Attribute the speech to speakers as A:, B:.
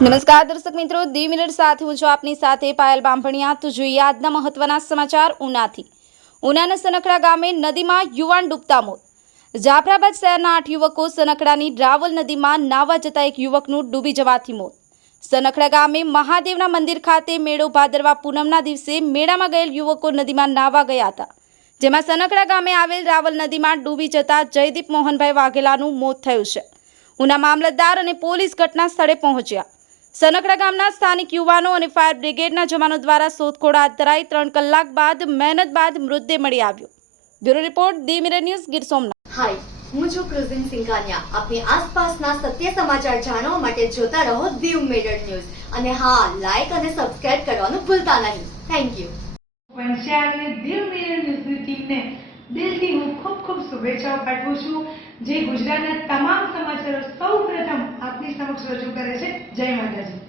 A: નમસ્કાર દર્શક મિત્રો, દી મિનિટ સાથે હું છું આપની સાથે પાયલ બાંભણિયા. તો જોઈએ આજના મહત્વના સમાચાર ઉનાથી. ઉનાના સનખડા ગામે નદીમાં યુવાન ડૂબતા મોત. જાફરાબાદ શહેરના આઠ યુવકો સનખડાની રાવલ નદીમાં નાવા જતા એક યુવકનું ડૂબી જવાથી મોત. સનખડા ગામે મહાદેવના મંદિર ખાતે મેળો ભાદરવા પૂનમના દિવસે મેળામાં ગયેલ યુવકો નદીમાં નાવા ગયા હતા. જેમાં સનકડા ગામે આવેલ રાવલ નદીમાં ડૂબી જતા જયદીપ મોહનભાઈ વાઘેલાનું મોત થયું છે. ઉના મામલતદાર અને પોલીસ ઘટના સ્થળે પહોંચ્યા. સનકડા ગામના સ્થાનિક યુવાનો અને ફાયર બ્રિગેડના જવાનો દ્વારા શોધખોળ હાથ ધરાઈ ત્રણ કલાક બાદ, મહેનત બાદ મૃતદેહ મળી આવ્યો. Bureau report the mirror news, Gir Somnath.
B: Hi, હું છું ક્રુઝિન સિંઘાનિયા. આપની આસપાસના સત્ય સમાચાર જાણવા માટે જોતા રહો દીવ મિરર ન્યૂઝ. અને હા લાઈક અને સબસ્ક્રાઇબ કરવાનું ભૂલતા નહીં. થેન્ક યુ વંશાળને દિલ મેર દિલથી હું ખૂબ ખૂબ શુભેચ્છાઓ પાઠવું છું. જે ગુજરાતના તમામ સમાચારો સૌ પ્રથમ આપની સમક્ષ રજૂ કરે છે. જય માતાજી.